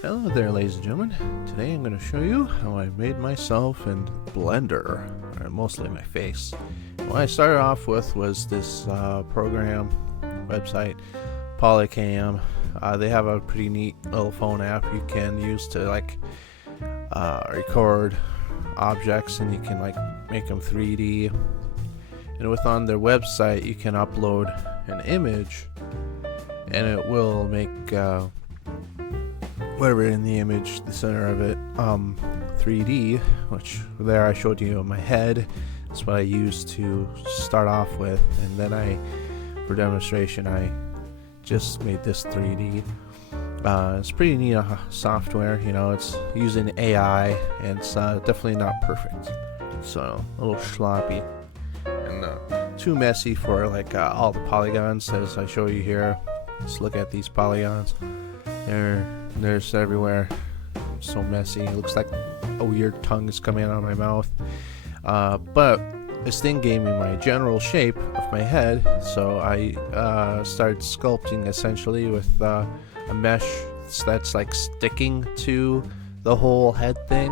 Hello there, ladies and gentlemen. Today I'm going to show you how I made myself in Blender, or mostly my face. What I started off with was this program, website, Polycam. They have a pretty neat little phone app you can use to record objects, and you can make them 3D. And on their website you can upload an image, and it will make whatever in the image, the center of it, 3D, which there I showed you in my head. That's what I used to start off with, and then for demonstration, I just made this 3D. It's pretty neat software, it's using AI, and it's definitely not perfect. So, a little sloppy, and too messy for all the polygons, as I show you here. Let's look at these polygons. There's everywhere. So messy. It looks like a weird tongue is coming out of my mouth. But this thing gave me my general shape of my head, so I started sculpting essentially with a mesh that's sticking to the whole head thing.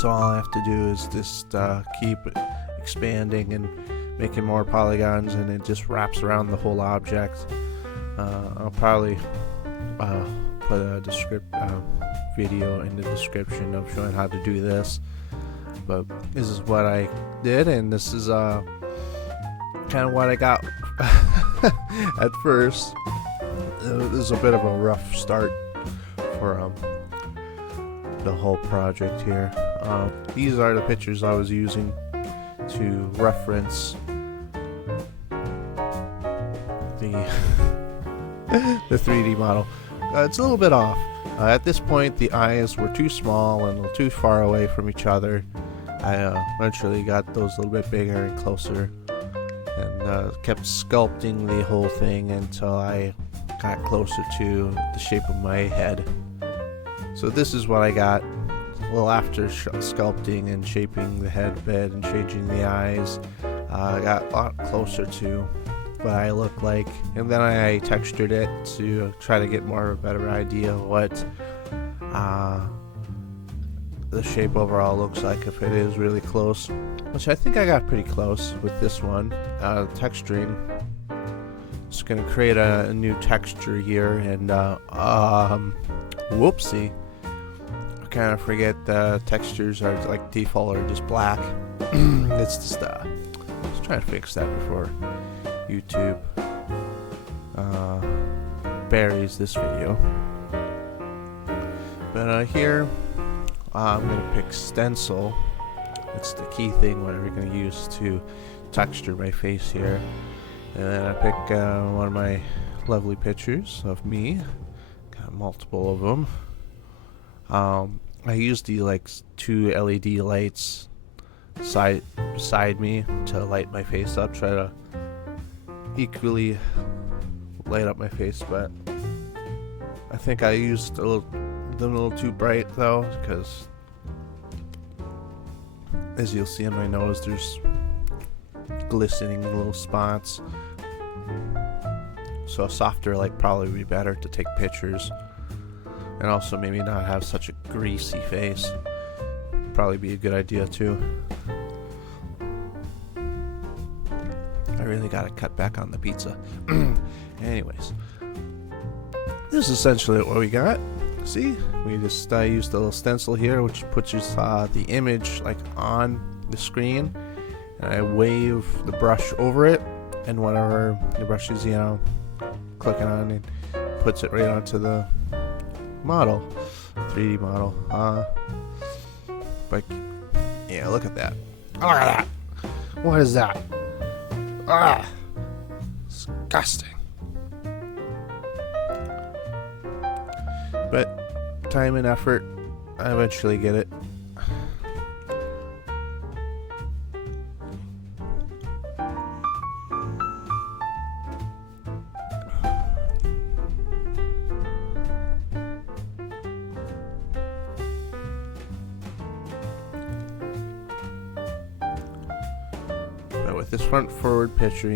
So all I have to do is just keep expanding and making more polygons, and it just wraps around the whole object. I'll probably put a video in the description of showing how to do this, but this is what I did, and this is kind of what I got at first. This is a bit of a rough start for the whole project here. These are the pictures I was using to reference the 3D model. It's a little bit off. At this point, the eyes were too small and a little too far away from each other. I eventually got those a little bit bigger and closer, and kept sculpting the whole thing until I got closer to the shape of my head. So this is what I got. Well, after sculpting and shaping the head bit and changing the eyes, I got a lot closer to what I look like, and then I textured it to try to get more of a better idea of what the shape overall looks like if it is really close, which I think I got pretty close with this one. Texturing, just gonna create a new texture here, and whoopsie, I kind of forget the textures are default or just black. It's just let's try to fix that before YouTube buries this video. But here I'm going to pick stencil. It's the key thing what we're going to use to texture my face here. And then I pick one of my lovely pictures of me. Got multiple of them. I used the two LED lights beside me to light my face up, try to equally light up my face, but I think I used them a little too bright though, because as you'll see on my nose, there's glistening little spots. So a softer light probably would be better to take pictures, and also maybe not have such a greasy face. Probably be a good idea too. I really gotta cut back on the pizza. Anyways, this is essentially what we got. See, we just used a little stencil here, which puts the image on the screen, and I wave the brush over it, and whatever the brush is, clicking on it, puts it right onto the model, 3D model. But yeah, look at that. Look at that. What is that? Disgusting. But time and effort, I eventually get it. But with this front forward picture,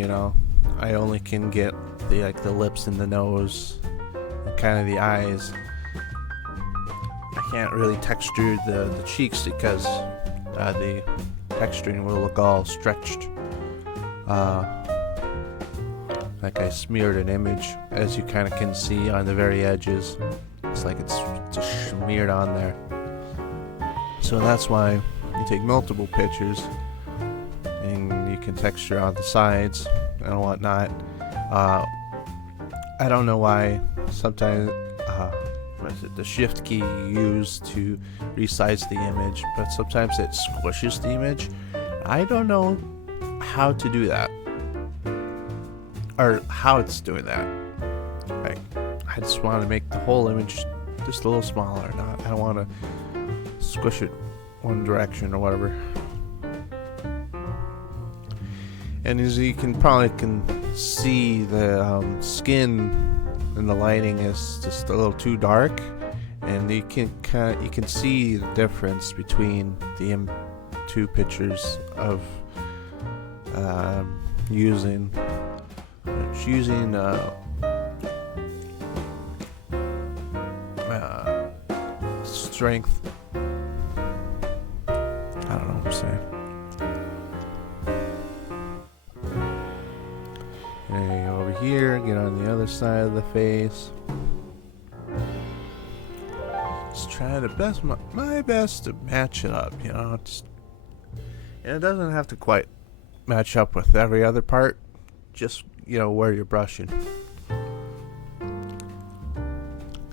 I only can get the lips and the nose and kind of the eyes can't really texture the cheeks because the texturing will look all stretched. Like I smeared an image, as you kind of can see on the very edges. It's like it's just smeared on there. So that's why you take multiple pictures and you can texture on the sides and whatnot. I don't know why sometimes the shift key you use to resize the image, but sometimes it squishes the image. I don't know how to do that, or how it's doing that. Like, I just want to make the whole image just a little smaller. I don't want to squish it one direction or whatever. And as you probably can see, the skin and the lighting is just a little too dark, and you can see the difference between the two pictures of using strength. I don't know what I'm saying. And over here, get on the other side of the face. Just trying my best to match it up, you know. And it doesn't have to quite match up with every other part. Just, you know, where you're brushing.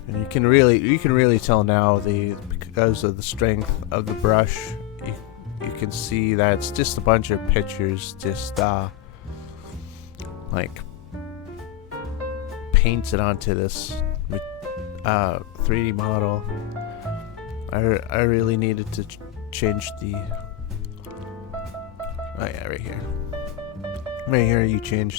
And you can really tell now because of the strength of the brush. You can see that it's just a bunch of pictures just like painted onto this 3D model. I really needed to change the right here. Right here you can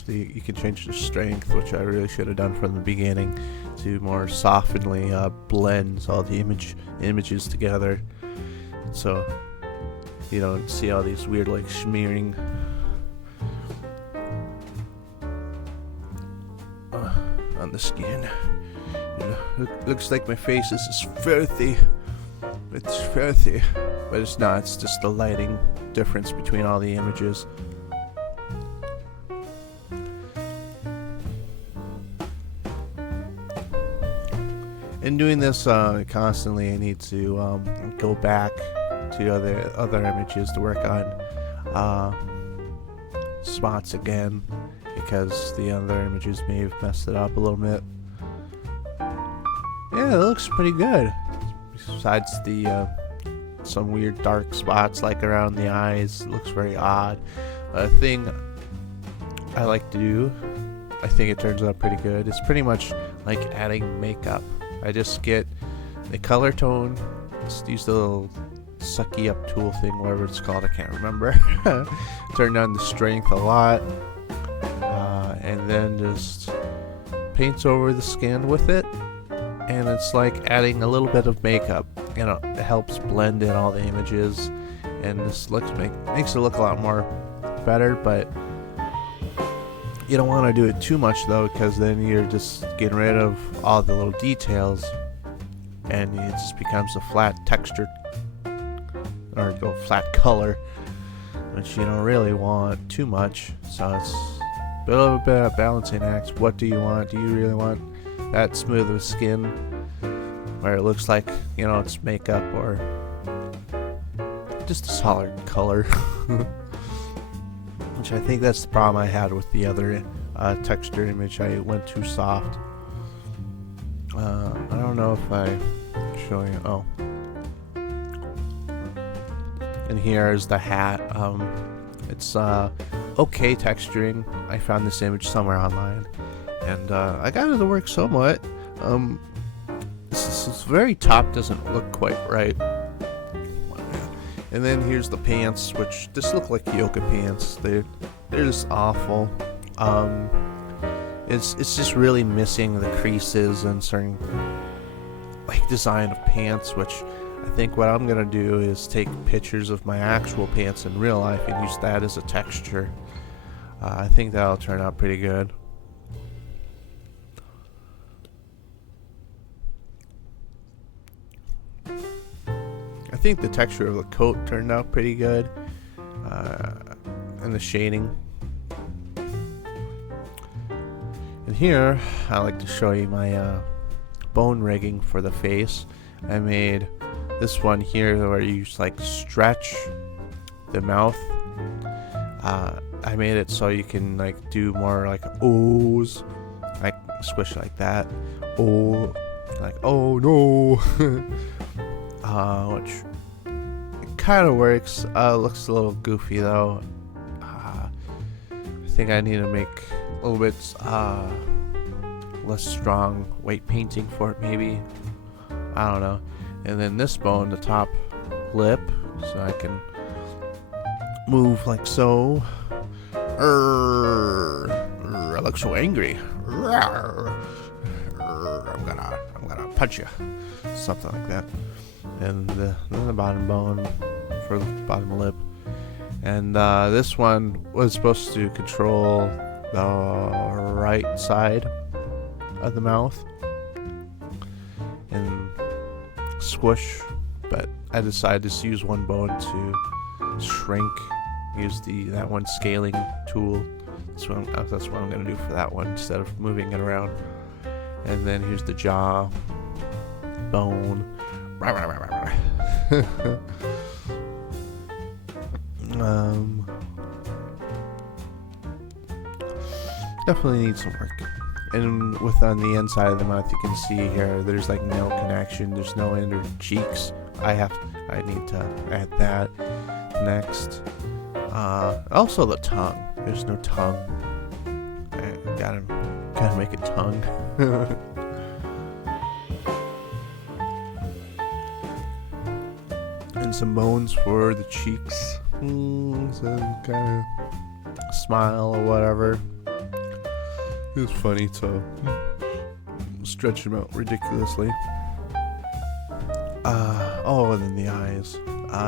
change the strength, which I really should have done from the beginning, to more softly blends all the images together, so you don't see all these weird like smearing on the skin. You know, looks like my face is just filthy. It's filthy, but it's not. It's just the lighting difference between all the images. In doing this constantly, I need to go back to other images to work on spots again, because the other images may have messed it up a little bit. Yeah, it looks pretty good. Besides the some weird dark spots like around the eyes, it looks very odd. A thing I like to do, I think it turns out pretty good, it's pretty much like adding makeup. I just get the color tone, just use the little sucky up tool thing, whatever it's called, I can't remember. Turn down the strength a lot, and then just paints over the skin with it, and it's like adding a little bit of makeup. You know, it helps blend in all the images, and this makes it look a lot more better. But you don't want to do it too much though, because then you're just getting rid of all the little details, and it just becomes a flat texture or go flat color, which you don't really want too much. So it's a little bit of a balancing act. What do you want? Do you really want that smooth of skin where it looks like, you know, it's makeup, or just a solid color? Which I think that's the problem I had with the other texture image. I went too soft. I don't know if I show you. Oh, and here is the hat. It's okay texturing. I found this image somewhere online, and I got it to work somewhat. This very top doesn't look quite right. And then here's the pants, which just look like yoga pants. They're just awful. It's just really missing the creases and certain like design of pants, which I think what I'm gonna do is take pictures of my actual pants in real life and use that as a texture. I think that'll turn out pretty good. I think the texture of the coat turned out pretty good, and the shading. And here, I like to show you my bone rigging for the face. I made this one here where you just like stretch the mouth. I made it so you can like do more like O's, like squish like that. Oh, like oh no, which kind of works. Looks a little goofy though. I think I need to make a little bit less strong weight painting for it, maybe. I don't know. And then this bone, the top lip, so I can move like so. I look so angry. I'm gonna punch you, something like that. And then the bottom bone for the bottom lip. And this one was supposed to control the right side of the mouth and squish, but I decided to just use one bone to shrink. Use that one scaling tool. That's what I'm gonna do for that one instead of moving it around. And then here's the jaw bone. Definitely needs some work. And on the inside of the mouth, you can see here there's like no connection. There's no inner cheeks. I need to add that next. Also the tongue. There's no tongue. I gotta make a tongue. And some bones for the cheeks. Some kind of smile or whatever. It's funny to stretch them out ridiculously. And then the eyes.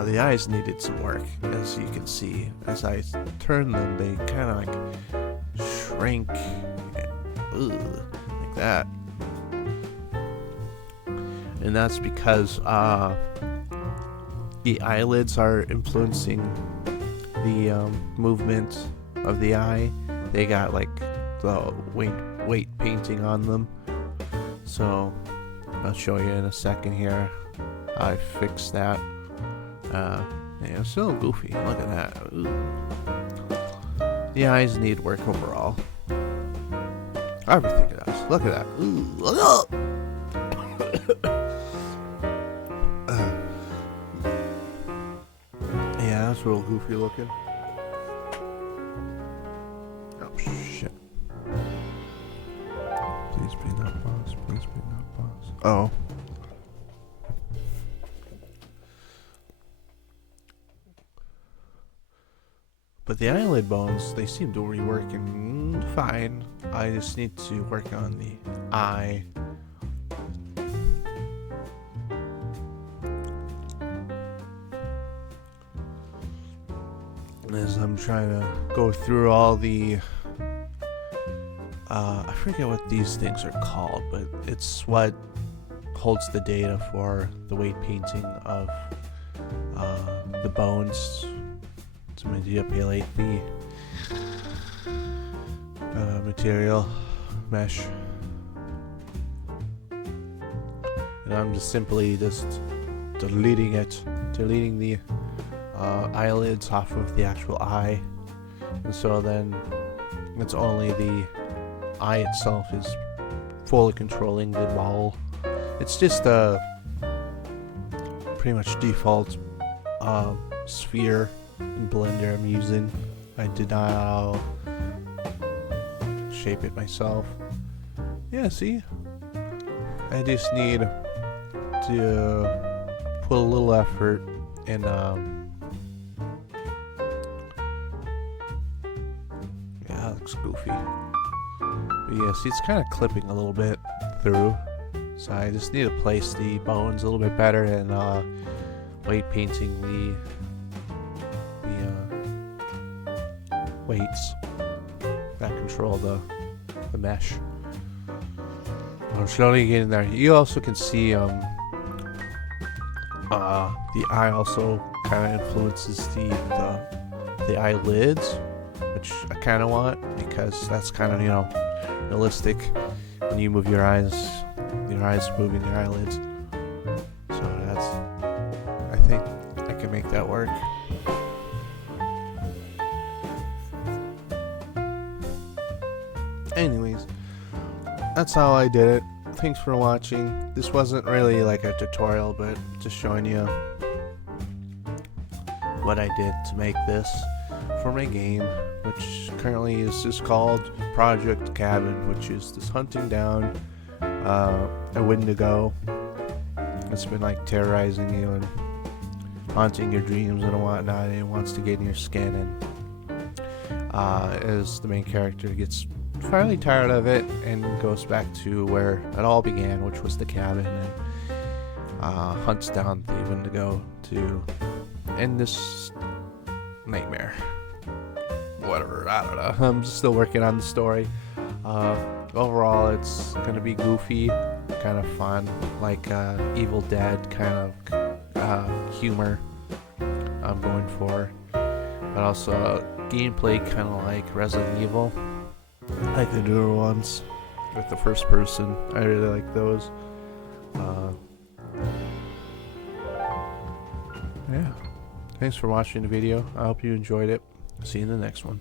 The eyes needed some work, as you can see. As I turn them, they kind of like shrink, like that. And that's because the eyelids are influencing the movement of the eye. They got like the weight painting on them. So I'll show you in a second here. I fixed that. Yeah, it's still goofy. Look at that. Ooh. The eyes need work overall. Everything does. Look at that. Ooh. Yeah, that's real goofy looking. Oh shit. Please be not boss. Please be not boss. Oh. But the eyelid bones, they seem to be working fine. I just need to work on the eye. As I'm trying to go through all the I forget what these things are called, but it's what holds the data for the weight painting of the bones to manipulate the material mesh. And I'm just simply deleting the eyelids off of the actual eye, and so then it's only the eye itself is fully controlling the ball. It's just a pretty much default sphere in Blender I'm using. I did not shape it myself. Yeah, see? I just need to put a little effort in yeah, it looks goofy. But yeah, see, it's kind of clipping a little bit through. So I just need to place the bones a little bit better and weight painting the weights that control the mesh. I'm slowly getting there. You also can see The eye also kind of influences the eyelids, which I kind of want because that's kind of, you know, realistic. When you move your eyes moving your eyelids. So that's, I think I can make that work. Anyways, that's how I did it. Thanks for watching. This wasn't really like a tutorial, but just showing you what I did to make this for my game, which currently is just called Project Cabin, which is this hunting down a Wendigo. It's been like terrorizing you and haunting your dreams and whatnot, and it wants to get in your skin. And as the main character gets finally tired of it and goes back to where it all began, which was the cabin, and hunts down the Wendigo to end this nightmare. Whatever, I don't know. I'm still working on the story. Overall, it's gonna be goofy, kind of fun, like Evil Dead kind of humor I'm going for, but also gameplay kind of like Resident Evil, like the newer ones with the first person. I really like those. Yeah. Thanks for watching the video. I hope you enjoyed it. See you in the next one.